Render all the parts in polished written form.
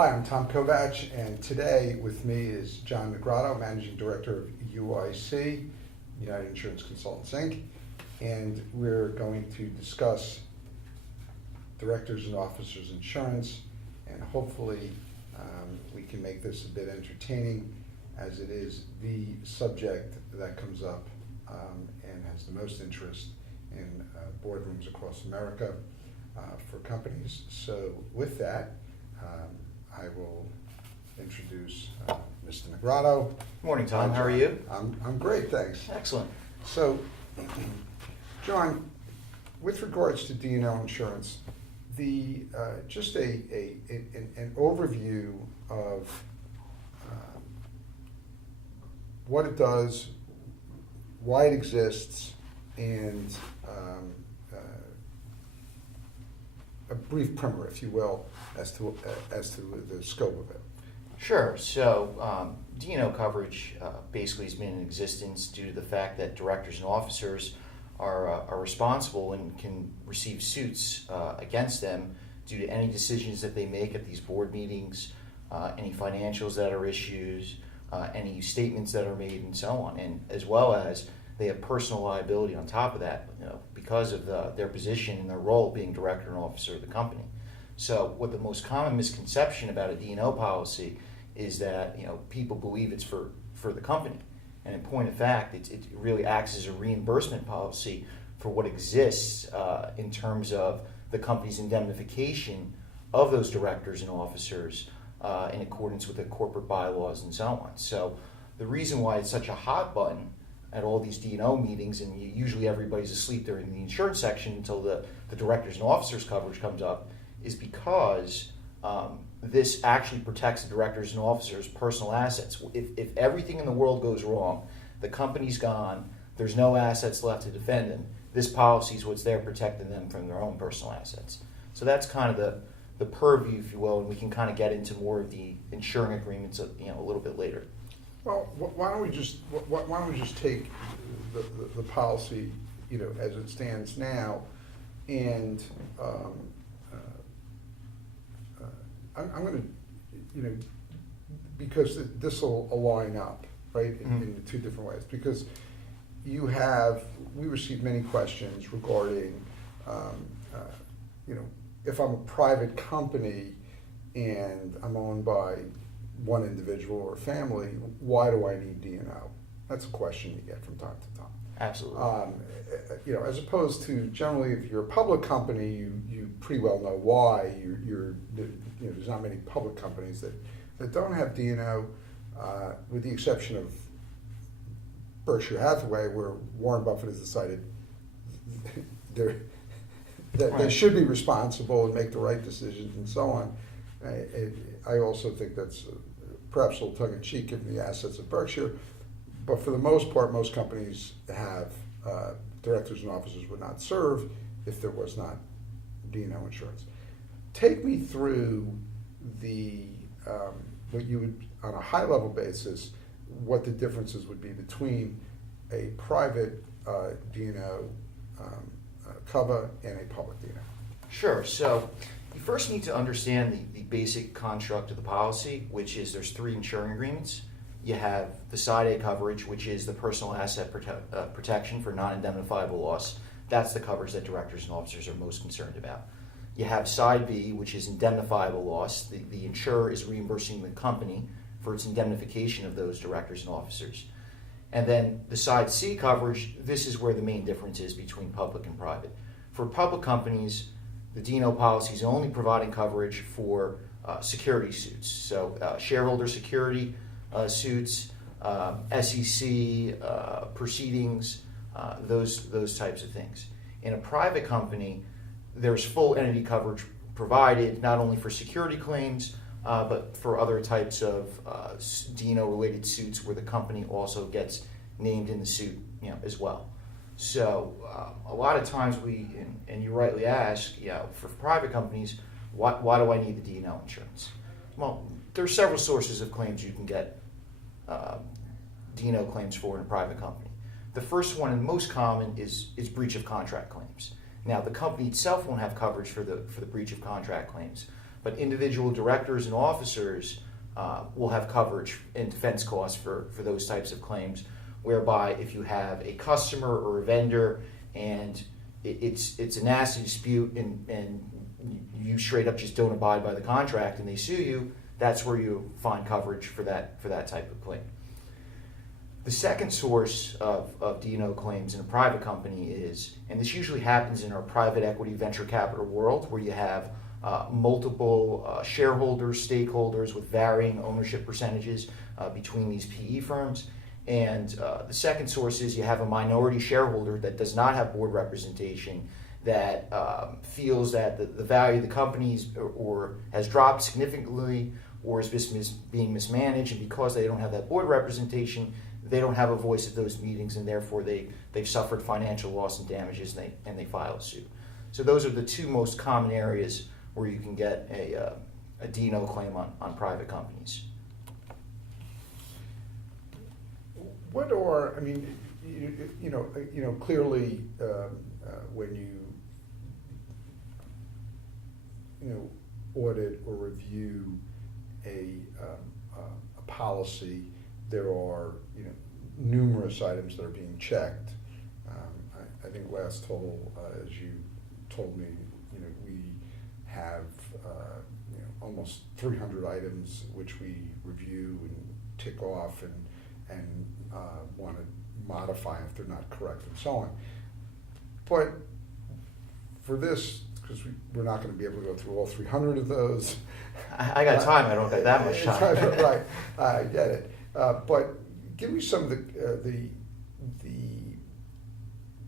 Hi, I'm Tom Kovatch, and today with me is John Negrotto, Managing Director of UIC, United Insurance Consultants Inc., and we're going to discuss directors and officers insurance, and hopefully we can make this a bit entertaining, as it is the subject that comes up and has the most interest in boardrooms across America for companies. So with that, I will introduce Mr. Negrotto. Morning, Tom. How are you? I'm great, thanks. Excellent. So, John, with regards to D&O insurance, the just an overview of what it does, why it exists, and a brief primer, if you will, as to the scope of it. Sure. So D&O coverage basically has been in existence due to the fact that directors and officers are responsible and can receive suits against them due to any decisions that they make at these board meetings, any financials that are issued, any statements that are made, and so on. And as well as they have personal liability on top of that, because of their position and their role being director and officer of the company. So what the most common misconception about a D&O policy is that people believe it's for the company. And in point of fact, it really acts as a reimbursement policy for what exists in terms of the company's indemnification of those directors and officers in accordance with the corporate bylaws and so on. So the reason why it's such a hot button at all these D&O meetings, and usually everybody's asleep during the insurance section until the directors and officers coverage comes up, is because this actually protects the directors and officers' personal assets. If everything in the world goes wrong, the company's gone, there's no assets left to defend them, this policy is what's there protecting them from their own personal assets. So that's kind of the purview, if you will, and we can kind of get into more of the insuring agreements a little bit later. Well, why don't we just take the policy, as it stands now, and I'm going to, because this will align up, right, in two different ways. Because we received many questions regarding, if I'm a private company and I'm owned by one individual or family, why do I need D&O? That's a question you get from time to time. Absolutely. As opposed to generally, if you're a public company, you pretty well know why. There's not many public companies that don't have D&O, with the exception of Berkshire Hathaway, where Warren Buffett has decided that they should be responsible and make the right decisions and so on. I also think that's perhaps a little tongue-in-cheek given the assets of Berkshire, but for the most part, most companies have directors and officers would not serve if there was not D&O insurance. Take me through what you would, on a high-level basis, what the differences would be between a private D&O cover and a public D&O. Sure. So you first need to understand the basic construct of the policy, which is there's three insuring agreements. You have the Side A coverage, which is the personal asset protection for non-indemnifiable loss. That's the coverage that directors and officers are most concerned about. You have Side B, which is indemnifiable loss. The insurer is reimbursing the company for its indemnification of those directors and officers. And then the Side C coverage, this is where the main difference is between public and private. For public companies, the D&O policy is only providing coverage for security suits. So shareholder security suits, SEC proceedings, those types of things. In a private company, there's full entity coverage provided not only for security claims, but for other types of D&O related suits where the company also gets named in the suit, as well. So a lot of times and you rightly ask, for private companies, why do I need the D&O insurance? Well, there are several sources of claims you can get D&O claims for in a private company. The first one and most common is breach of contract claims. Now, the company itself won't have coverage for the breach of contract claims, but individual directors and officers will have coverage and defense costs for those types of claims, whereby if you have a customer or a vendor and it's a nasty dispute and you straight up just don't abide by the contract and they sue you, that's where you find coverage for that type of claim. The second source of D&O claims in a private company is, and this usually happens in our private equity venture capital world, where you have multiple shareholders, stakeholders with varying ownership percentages between these PE firms. And the second source is you have a minority shareholder that does not have board representation, that feels that the value of the company or has dropped significantly or is being mismanaged, and because they don't have that board representation, they don't have a voice at those meetings, and therefore they've suffered financial loss and damages, and they file a suit. So those are the two most common areas where you can get a D&O claim on private companies. What are, I mean, you know, clearly when you audit or review a policy, there are numerous items that are being checked. I think last total, as you told me, we have almost 300 items which we review and tick off and want to modify if they're not correct and so on. But for this, because we're not going to be able to go through all 300 of those. I got time. I don't got that much time. Right, I get it. But give me some of the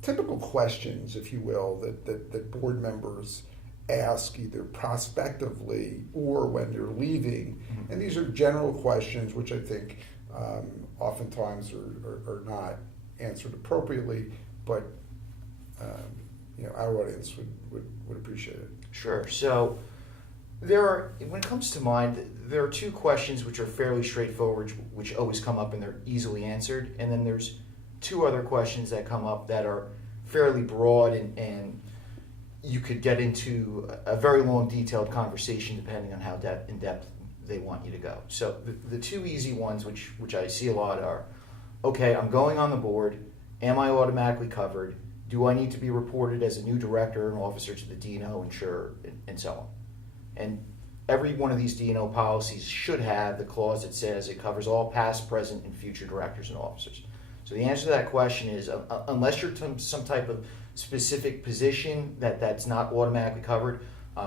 typical questions, if you will, that board members ask either prospectively or when they're leaving. Mm-hmm. And these are general questions which I think oftentimes are not answered appropriately, but our audience would appreciate it. Sure. So when it comes to mind, there are two questions which are fairly straightforward, which always come up and they're easily answered. And then there's two other questions that come up that are fairly broad and you could get into a very long, detailed conversation depending on how in depth they want you to go. So the two easy ones, which I see a lot, are, okay, I'm going on the board. Am I automatically covered? Do I need to be reported as a new director and officer to the D&O insurer, and so on? And every one of these D&O policies should have the clause that says it covers all past, present, and future directors and officers. So the answer to that question is, unless you're some type of specific position that's not automatically covered,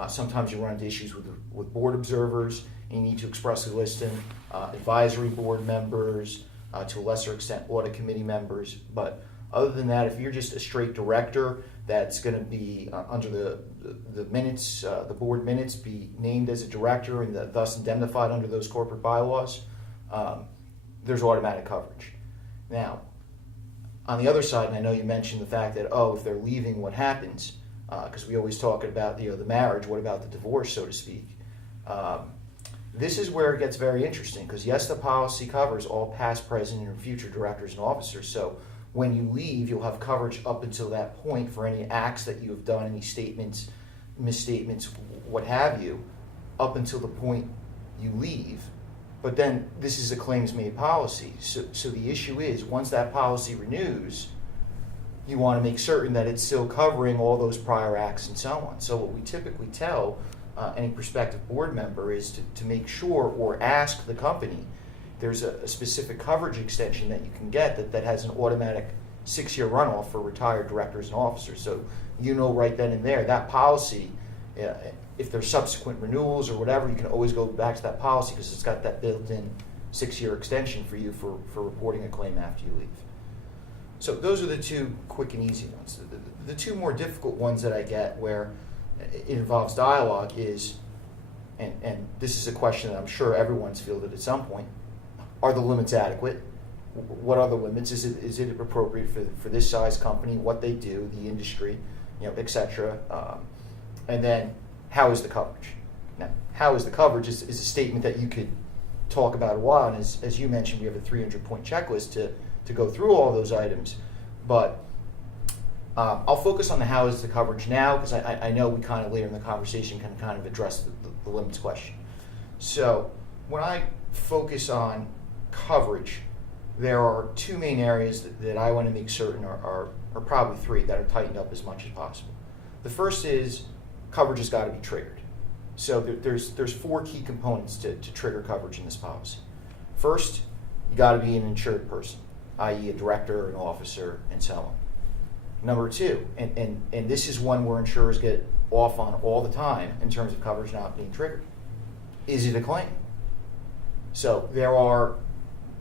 sometimes you run into issues with board observers, and you need to expressly list them, advisory board members, to a lesser extent audit committee members. But other than that, if you're just a straight director that's going to be under the minutes, the board minutes, be named as a director and thus indemnified under those corporate bylaws, there's automatic coverage. Now, on the other side, and I know you mentioned the fact that, if they're leaving, what happens? Because we always talk about the marriage, what about the divorce, so to speak? This is where it gets very interesting, because yes, the policy covers all past, present, and future directors and officers. So when you leave, you'll have coverage up until that point for any acts that you have done, any statements, misstatements, what have you, up until the point you leave. But then this is a claims-made policy. So the issue is, once that policy renews, you want to make certain that it's still covering all those prior acts and so on. So what we typically tell any prospective board member is to make sure or ask the company, there's a specific coverage extension that you can get that has an automatic 6-year runoff for retired directors and officers. So right then and there, that policy, if there's subsequent renewals or whatever, you can always go back to that policy because it's got that built-in 6-year extension for you for reporting a claim after you leave. So those are the two quick and easy ones. The two more difficult ones that I get where it involves dialogue is, and this is a question that I'm sure everyone's fielded at some point, are the limits adequate? What are the limits? Is it appropriate for this size company, what they do, the industry, etc. And then, how is the coverage? Now, how is the coverage is a statement that you could talk about a while, and as you mentioned, we have a 300-point checklist to go through all those items. But I'll focus on the how is the coverage now because I know we kind of later in the conversation can kind of address the limits question. So when I focus on coverage, there are two main areas that I want to make certain are probably three that are tightened up as much as possible. The first is coverage has got to be triggered. So there's four key components to trigger coverage in this policy. First, you got to be an insured person, i.e. a director, an officer, and so on. Number two, and this is one where insurers get off on all the time in terms of coverage not being triggered. Is it a claim? So there are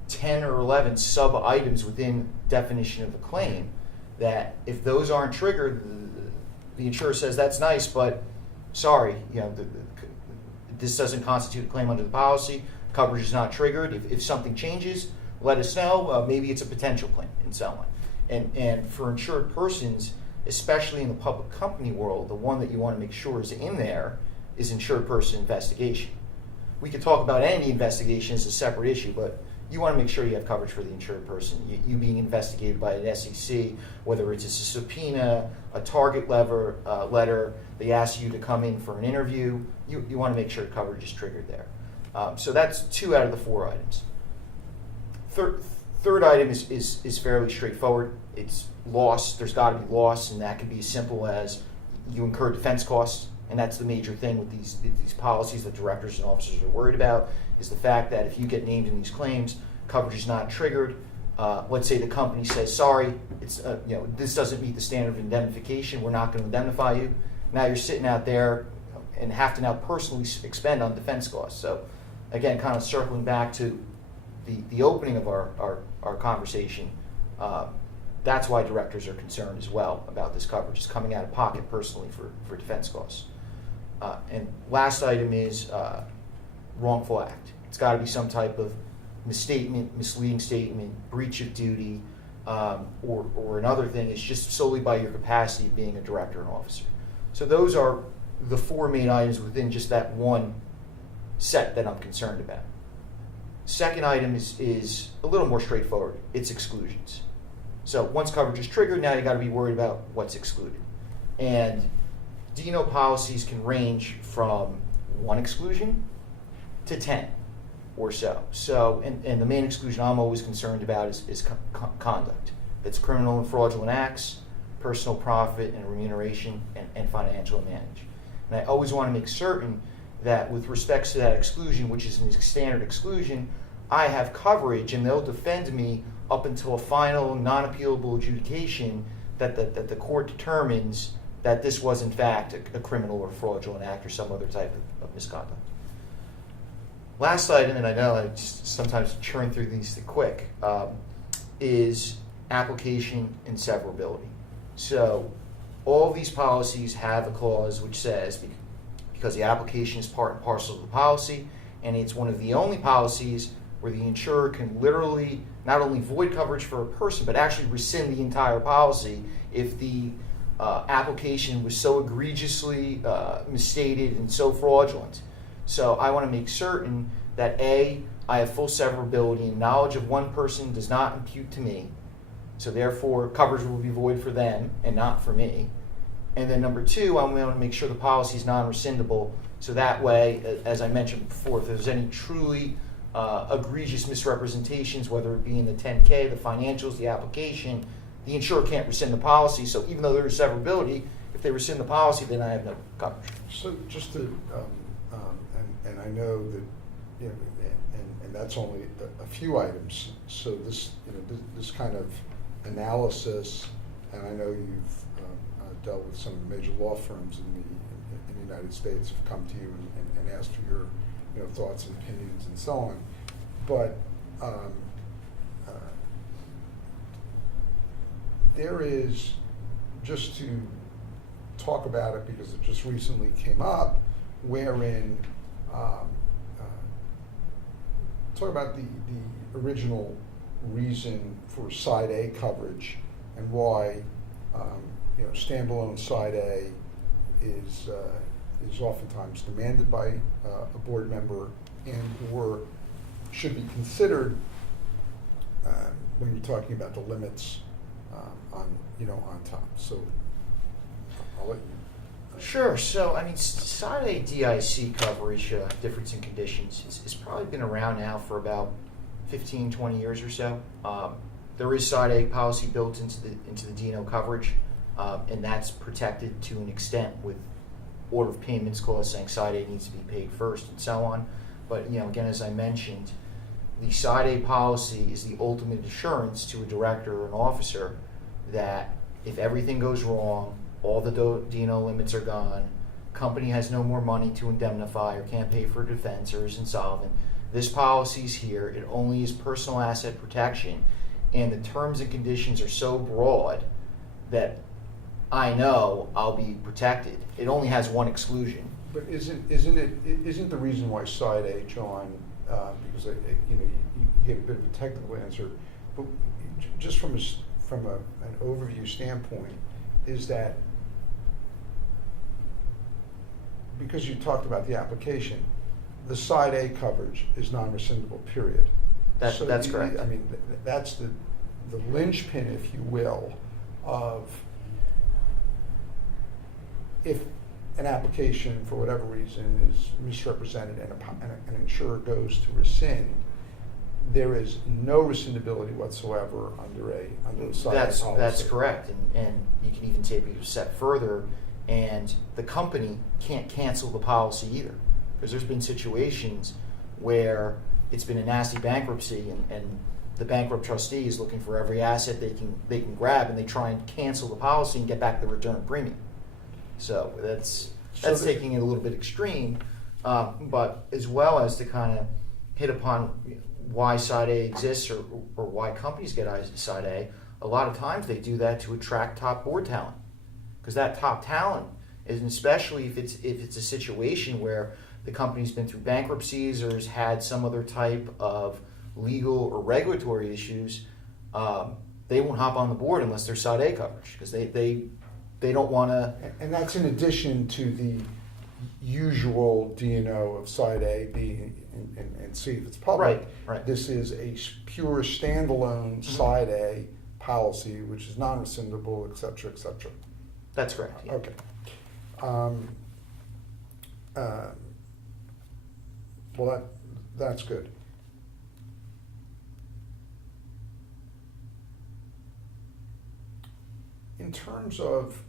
10 or 11 sub-items within definition of a claim that if those aren't triggered, the insurer says, that's nice, but sorry, this doesn't constitute a claim under the policy. Coverage is not triggered. If something changes, let us know. Maybe it's a potential claim and so on. And for insured persons, especially in the public company world, the one that you want to make sure is in there is insured person investigation. We could talk about any investigation as a separate issue, but you want to make sure you have coverage for the insured person. You being investigated by an SEC, whether it's a subpoena, a target letter, they ask you to come in for an interview, you want to make sure coverage is triggered there. So that's 2 out of the 4 items. Third item is fairly straightforward. It's loss. There's got to be loss, and that can be as simple as you incur defense costs, and that's the major thing with these policies that directors and officers are worried about, is the fact that if you get named in these claims, coverage is not triggered. Let's say the company says, sorry, it's this doesn't meet the standard of indemnification, we're not going to indemnify you. Now you're sitting out there and have to now personally expend on defense costs. So again, kind of circling back to the opening of our conversation, that's why directors are concerned as well about this coverage. It's coming out of pocket personally for defense costs. And last item is wrongful act. It's got to be some type of misstatement, misleading statement, breach of duty, or another thing is just solely by your capacity of being a director and officer. So those are the 4 main items within just that one set that I'm concerned about. Second item is a little more straightforward. It's exclusions. So once coverage is triggered, now you got to be worried about what's excluded. And D&O policies can range from 1 exclusion to 10 or so. So, and the main exclusion I'm always concerned about is conduct. That's criminal and fraudulent acts, personal profit and remuneration, and financial advantage. And I always want to make certain that with respects to that exclusion, which is a standard exclusion, I have coverage and they'll defend me up until a final non-appealable adjudication that the court determines that this was in fact a criminal or fraudulent act or some other type of misconduct. Last item, and I know I just sometimes churn through these quick, is application and severability. So all these policies have a clause which says, because the application is part and parcel of the policy, and it's one of the only policies where the insurer can literally not only void coverage for a person, but actually rescind the entire policy if the application was so egregiously misstated and so fraudulent. So I want to make certain that A, I have full severability and knowledge of one person does not impute to me, so therefore coverage will be void for them and not for me. And then number 2, I want to make sure the policy is non-rescindable, so that way, as I mentioned before, if there's any truly egregious misrepresentations, whether it be in the 10K, the financials, the application, the insurer can't rescind the policy. So even though there is severability, if they rescind the policy, then I have no coverage. So just to, and I know that, and that's only a few items. So this, this kind of analysis, and I know you've dealt with some major law firms in the United States, have come to you and asked for your thoughts and opinions and so on. But there is, just to talk about it because it just recently came up, wherein talk about the original reason for Side A coverage and why standalone Side A is oftentimes demanded by a board member and or should be considered when you're talking about the limits on top. So I'll let you. Sure. So, I mean, Side A DIC coverage, difference in conditions, has probably been around now for about 15, 20 years or so. There is Side A policy built into the D&O coverage, and that's protected to an extent with order of payments clause saying Side A needs to be paid first and so on. But, again, as I mentioned, the Side A policy is the ultimate assurance to a director or an officer that if everything goes wrong, all the D&O limits are gone, company has no more money to indemnify or can't pay for defense or is insolvent, this policy's here. It only is personal asset protection, and the terms and conditions are so broad that I know I'll be protected. It only has one exclusion. But isn't the reason why Side A, John, because you gave a bit of a technical answer, but just from an overview standpoint, is that because you talked about the application, the Side A coverage is non-rescindable, period. That's correct. I mean, that's the linchpin, if you will, of if an application, for whatever reason, is misrepresented and an insurer goes to rescind, there is no rescindability whatsoever under a Side A policy. That's correct, and you can even take it a step further, and the company can't cancel the policy either, because there's been situations where it's been a nasty bankruptcy, and the bankrupt trustee is looking for every asset they can grab, and they try and cancel the policy and get back the return premium. So that's taking it a little bit extreme, but as well as to kind of hit upon why Side A exists or why companies get Side A, a lot of times they do that to attract top board talent, because that top talent is, especially if it's a situation where the company's been through bankruptcies or has had some other type of legal or regulatory issues, they won't hop on the board unless there's Side A coverage, because they don't want to. And that's in addition to the usual D&O of Side A, B, and C if it's public. Right. This is a pure standalone Side A policy, which is non-rescindable, et cetera, et cetera. That's correct. Yeah. Okay. Well, that's good. In terms of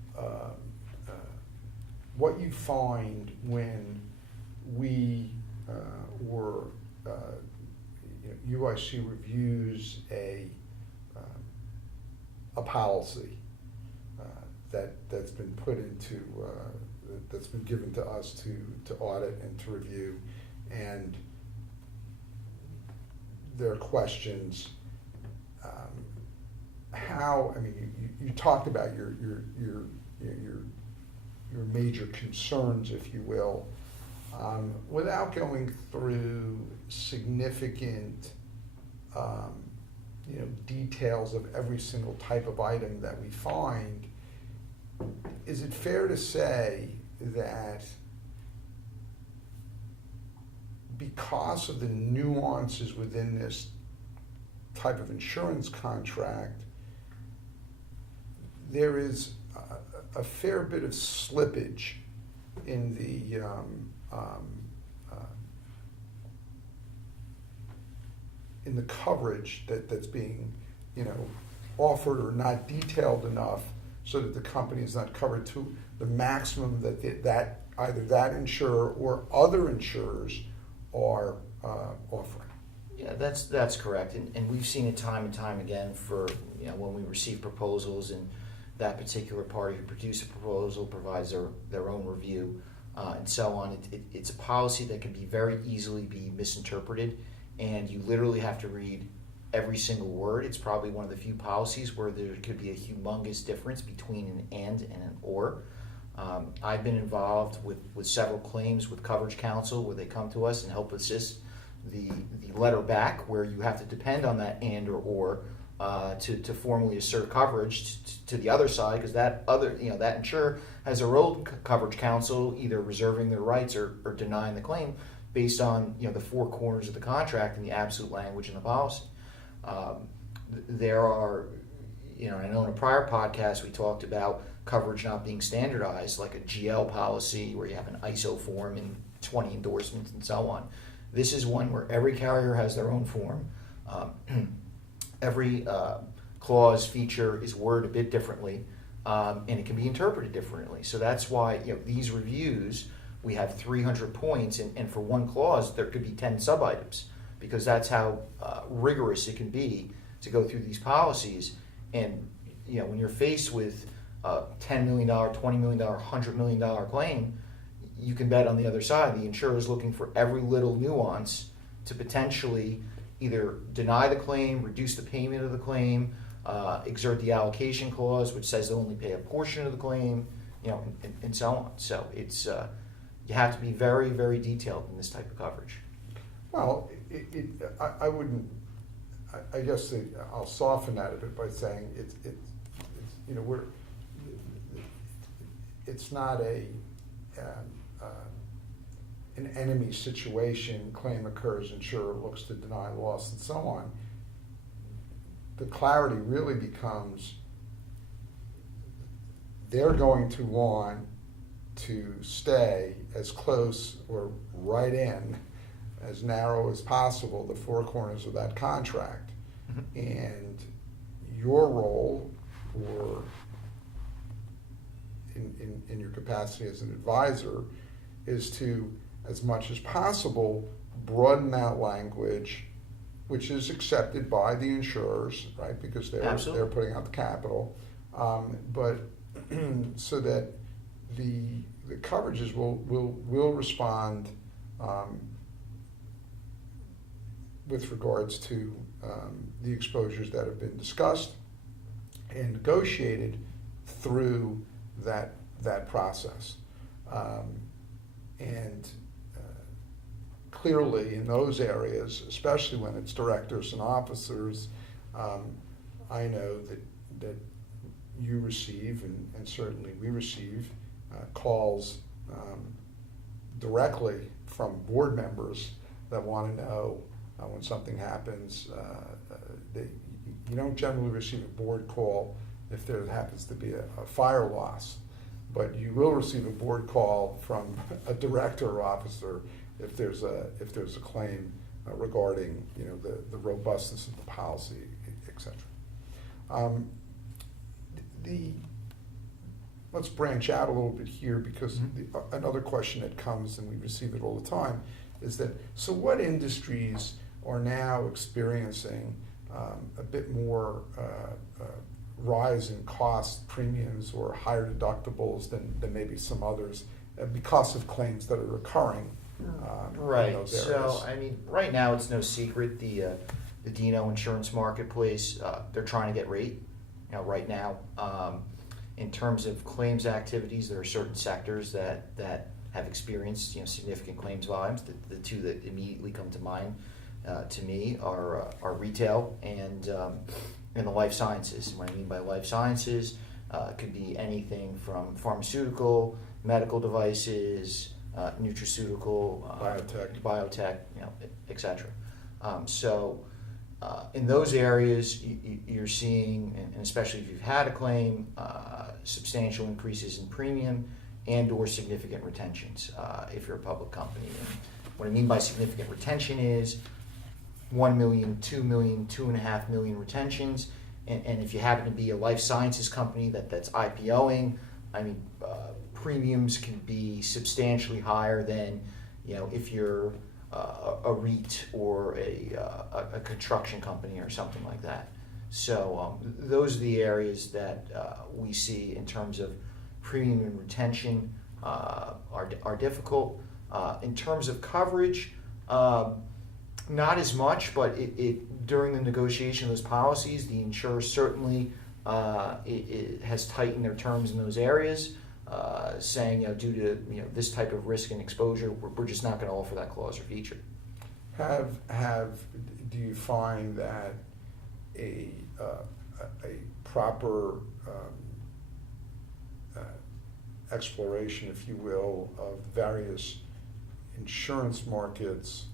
what you find when we UIC reviews a policy that's been put into that's been given to us to audit and to review, and there are questions. You talked about your major concerns, if you will, without going through significant details of every single type of item that we find. Is it fair to say that because of the nuances within this type of insurance contract, there is a fair bit of slippage in the coverage that's being offered, or not detailed enough so that the company is not covered to the maximum that either that insurer or other insurers are offering? Yeah, that's correct, and we've seen it time and time again for when we receive proposals, and that particular party who produced a proposal provides their own review and so on. It's a policy that can be very easily be misinterpreted, and you literally have to read every single word. It's probably one of the few policies where there could be a humongous difference between an and an or. I've been involved with several claims with Kovatch counsel where they come to us and help assist the letter back, where you have to depend on that and or to formally assert coverage to the other side, because that insurer has their own Kovatch counsel either reserving their rights or denying the claim based on the four corners of the contract and the absolute language in the policy. There are I know in a prior podcast we talked about coverage not being standardized, like a GL policy where you have an ISO form and 20 endorsements and so on. This is one where every carrier has their own form. Every clause, feature is worded a bit differently, and it can be interpreted differently. So that's why these reviews, we have 300 points, and for one clause there could be 10 sub-items, because that's how rigorous it can be to go through these policies. And when you're faced with $10 million, $20 million, $100 million claim, you can bet on the other side the insurer is looking for every little nuance to potentially either deny the claim, reduce the payment of the claim, exert the allocation clause, which says they'll only pay a portion of the claim, and so on. So it's you have to be very, very detailed in this type of coverage. Well, I wouldn't. I guess I'll soften that a bit by saying it's not an enemy situation. Claim occurs, insurer looks to deny loss, and so on. The clarity really becomes they're going to want to stay as close or right in, as narrow as possible, the four corners of that contract. Mm-hmm. And your role, or in your capacity as an advisor, is to, as much as possible, broaden that language, which is accepted by the insurers, right? Because they're putting out the capital, but so that the coverages will respond with regards to the exposures that have been discussed and negotiated through that process. And clearly in those areas, especially when it's directors and officers, I know that you receive, and certainly we receive, calls directly from board members that want to know when something happens. You don't generally receive a board call if there happens to be a fire loss, but you will receive a board call from a director or officer if there's a claim regarding the robustness of the policy, etc. Let's branch out a little bit here, because mm-hmm. Another question that comes, and we receive it all the time, is that so what industries are now experiencing a bit more rise in cost premiums or higher deductibles than maybe some others because of claims that are occurring right. in those areas? So, I mean, right now it's no secret the D&O insurance marketplace, they're trying to get rate. Right now, in terms of claims activities, there are certain sectors that have experienced significant claims volumes. The two that immediately come to mind to me are retail and the life sciences. And what I mean by life sciences could be anything from pharmaceutical, medical devices, nutraceutical, biotech, etc. In those areas, you're seeing, and especially if you've had a claim, substantial increases in premium and/or significant retentions if you're a public company. And what I mean by significant retention is 1 million, 2 million, 2.5 million retentions. And if you happen to be a life sciences company that's IPOing, I mean, premiums can be substantially higher than if you're a REIT or a construction company or something like that. So those are the areas that we see in terms of premium and retention are difficult. In terms of coverage, not as much, but it during the negotiation of those policies, the insurer certainly it has tightened their terms in those areas, saying due to this type of risk and exposure, we're just not going to offer that clause or feature. Do you find that a proper exploration, if you will, of various insurance markets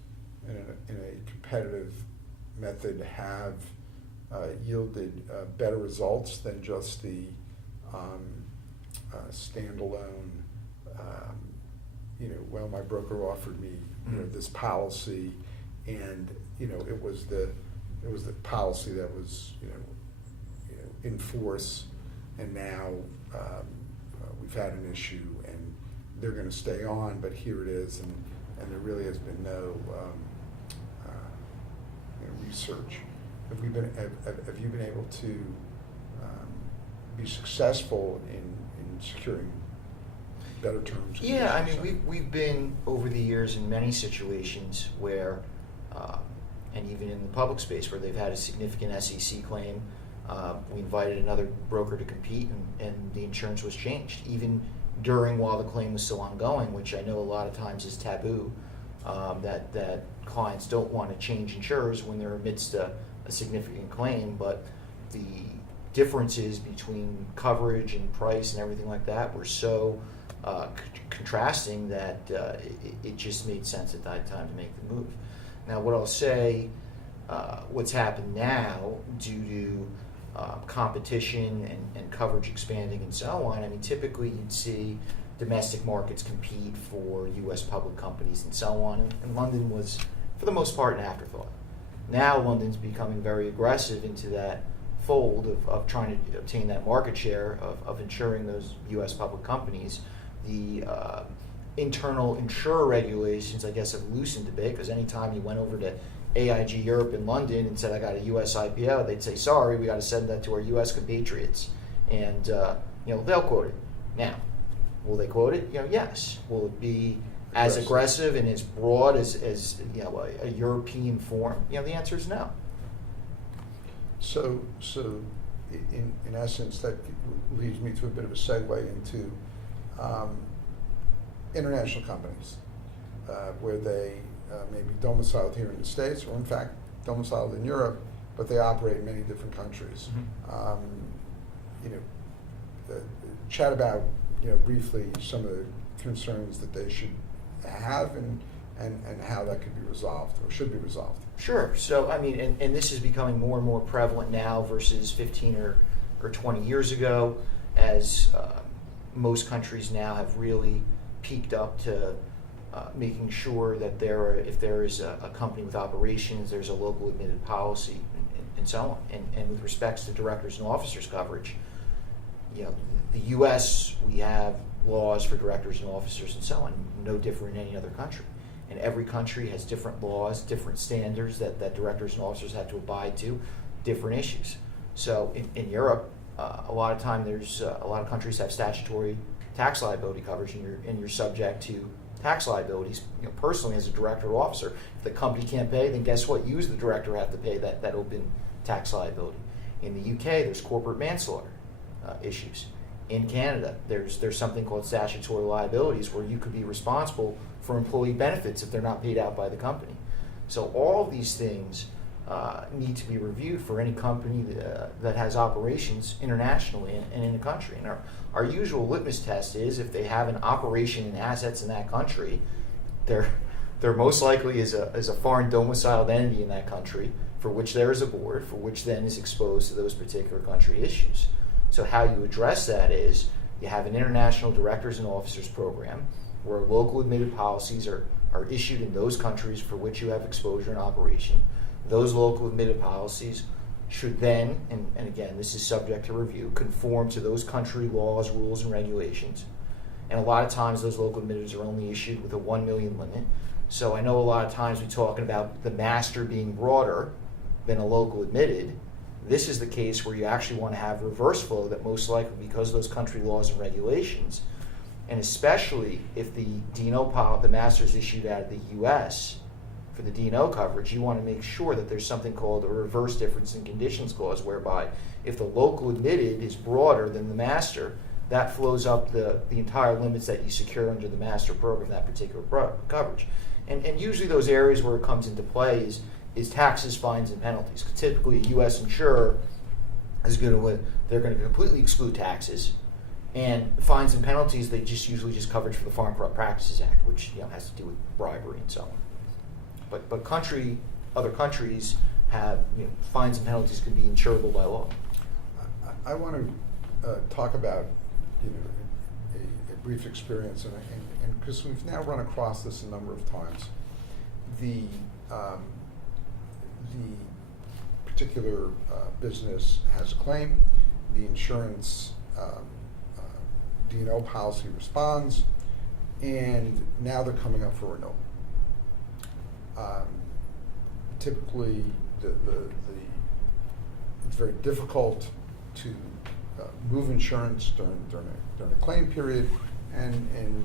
in a competitive method have yielded better results than just the standalone, well, my broker offered me, this policy, and, it was the policy that was, in force, and now we've had an issue, and they're going to stay on, but here it is, and there really has been no research. Have you been able to be successful in securing better terms? Yeah, I mean, we've been over the years in many situations where, and even in the public space, where they've had a significant SEC claim. We invited another broker to compete, and the insurance was changed, even while the claim was still ongoing, which I know a lot of times is taboo. That clients don't want to change insurers when they're amidst a significant claim, but the differences between coverage and price and everything like that were so contrasting that it just made sense at that time to make the move. Now, what I'll say, what's happened now due to competition and coverage expanding and so on, I mean, typically you'd see domestic markets compete for U.S. public companies and so on, and London was, for the most part, an afterthought. Now London's becoming very aggressive into that fold of trying to obtain that market share of insuring those U.S. public companies. The internal insurer regulations, I guess, have loosened a bit, because anytime you went over to AIG Europe in London and said, I got a U.S. IPO, they'd say, sorry, we got to send that to our U.S. compatriots, and they'll quote it. Now, will they quote it? Yes. Will it be as aggressive and as broad as a European form? The answer is no. So in essence, that leads me to a bit of a segue into international companies, where they may be domiciled here in the States, or in fact domiciled in Europe, but they operate in many different countries. Mm-hmm. Chat about briefly some of the concerns that they should have, and how that could be resolved or should be resolved. Sure. So, I mean, and this is becoming more and more prevalent now versus 15 or 20 years ago, as most countries now have really peaked up to making sure that if there is a company with operations, there's a local admitted policy, and so on. And with respects to directors and officers coverage, the U.S., we have laws for directors and officers and so on, no different in any other country. And every country has different laws, different standards that directors and officers have to abide to, different issues. So in Europe, a lot of time a lot of countries have statutory tax liability coverage, and you're subject to tax liabilities. Personally, as a director or officer, if the company can't pay, then guess what? You as the director have to pay that open tax liability. In the UK, there's corporate manslaughter issues. In Canada, there's something called statutory liabilities, where you could be responsible for employee benefits if they're not paid out by the company. So all of these things need to be reviewed for any company that has operations internationally and in a country. And our usual litmus test is, if they have an operation and assets in that country, they're most likely is a foreign domiciled entity in that country, for which there is a board, for which then is exposed to those particular country issues. So how you address that is, you have an international directors and officers program, where local admitted policies are issued in those countries for which you have exposure and operation. Those local admitted policies should then, and again, this is subject to review, conform to those country laws, rules, and regulations. And a lot of times those local admitteds are only issued with a 1 million limit. So I know a lot of times we're talking about the master being broader than a local admitted. This is the case where you actually want to have reverse flow, that most likely, because of those country laws and regulations, and especially if the D&O the master is issued out of the U.S. for the D&O coverage, you want to make sure that there's something called a reverse difference in conditions clause, whereby if the local admitted is broader than the master, that flows up the entire limits that you secure under the master program, that particular coverage. And usually those areas where it comes into play is taxes, fines, and penalties. Typically, a U.S. insurer is they're going to completely exclude taxes, and fines and penalties, they usually just coverage for the Foreign Corrupt Practices Act, which has to do with bribery and so on. But other countries have fines and penalties could be insurable by law. I want to talk about a brief experience, and because we've now run across this a number of times. The particular business has a claim. The insurance D&O policy responds, and now they're coming up for renewal. Typically, it's very difficult to move insurance during a claim period, and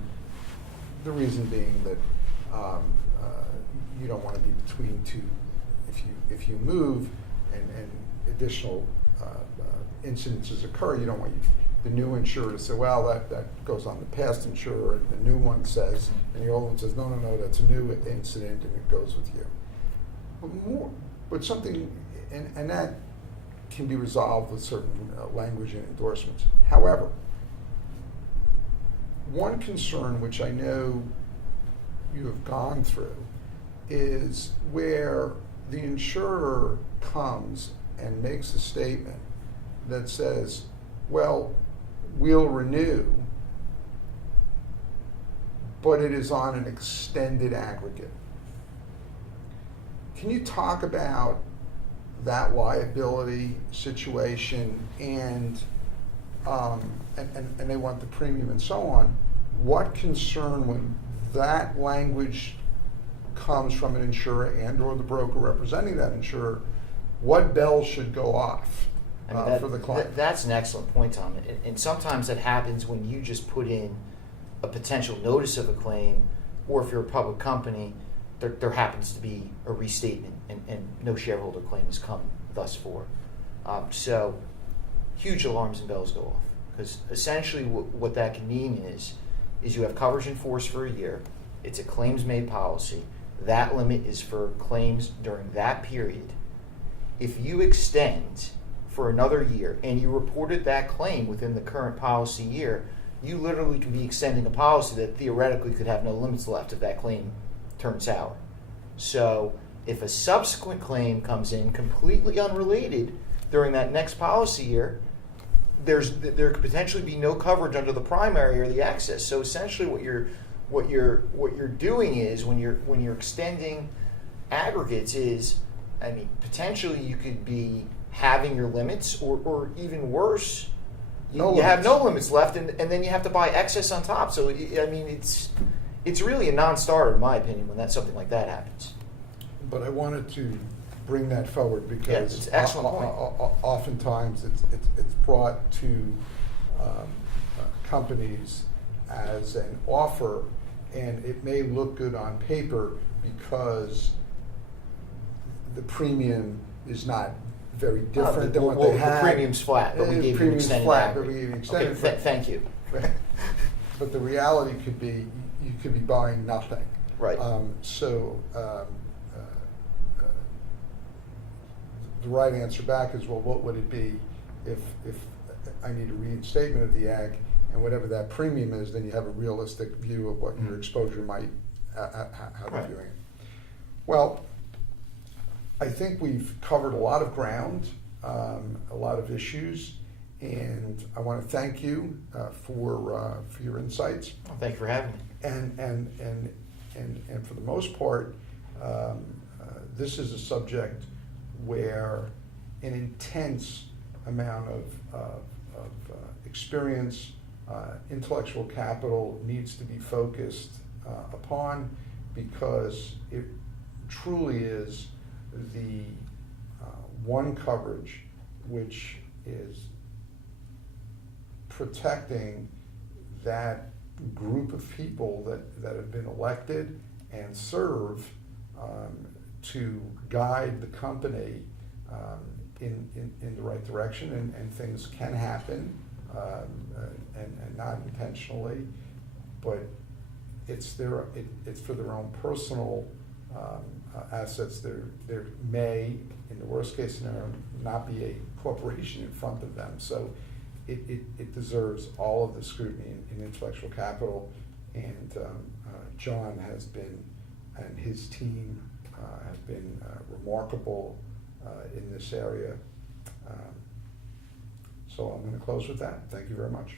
the reason being that you don't want to be between two. If you move and additional incidences occur, you don't want the new insurer to say, well, that goes on the past insurer, and the new one says, and the old one says, no, that's a new incident, and it goes with you. But something, and that can be resolved with certain language and endorsements. However, one concern which I know you have gone through is where the insurer comes and makes a statement that says, well, we'll renew, but it is on an extended aggregate. Can you talk about that liability situation and they want the premium and so on? What concern when that language comes from an insurer and or the broker representing that insurer, what bells should go off for the client? That's an excellent point, Tom. And sometimes that happens when you just put in a potential notice of a claim, or if you're a public company, there happens to be a restatement and no shareholder claim has come thus far. So huge alarms and bells go off, because essentially what that can mean is you have coverage in force for a year. It's a claims-made policy. That limit is for claims during that period. If you extend for another year and you reported that claim within the current policy year, you literally can be extending a policy that theoretically could have no limits left if that claim turns sour. So if a subsequent claim comes in completely unrelated during that next policy year, there could potentially be no coverage under the primary or the excess. So essentially what you're doing is when you're extending aggregates is, I mean, potentially you could be having your limits, or even worse, you have no limits left, and then you have to buy excess on top. So I mean, it's really a non-starter in my opinion when something like that happens. But I wanted to bring that forward because it's an excellent point. Oftentimes it's brought to companies as an offer, and it may look good on paper because the premium is not very different than what they had. The premium's flat, but we gave you an extended aggregate. Thank you. But the reality could be you could be buying nothing. Right. The right answer back is, well, what would it be if I need a reinstatement of the ag, and whatever that premium is, then you have a realistic view of what your exposure might, how they're viewing it. Well, I think we've covered a lot of ground, a lot of issues, and I want to thank you for your insights. Well, thank you for having me. And for the most part, this is a subject where an intense amount of experience, intellectual capital needs to be focused upon, because it truly is the one coverage which is protecting that group of people that have been elected and serve to guide the company in the right direction, and things can happen and not intentionally, but it's for their own personal assets. There may, in the worst case scenario, not be a corporation in front of them. So it deserves all of the scrutiny in intellectual capital, and John has been, and his team have been remarkable in this area. So I'm going to close with that. Thank you very much.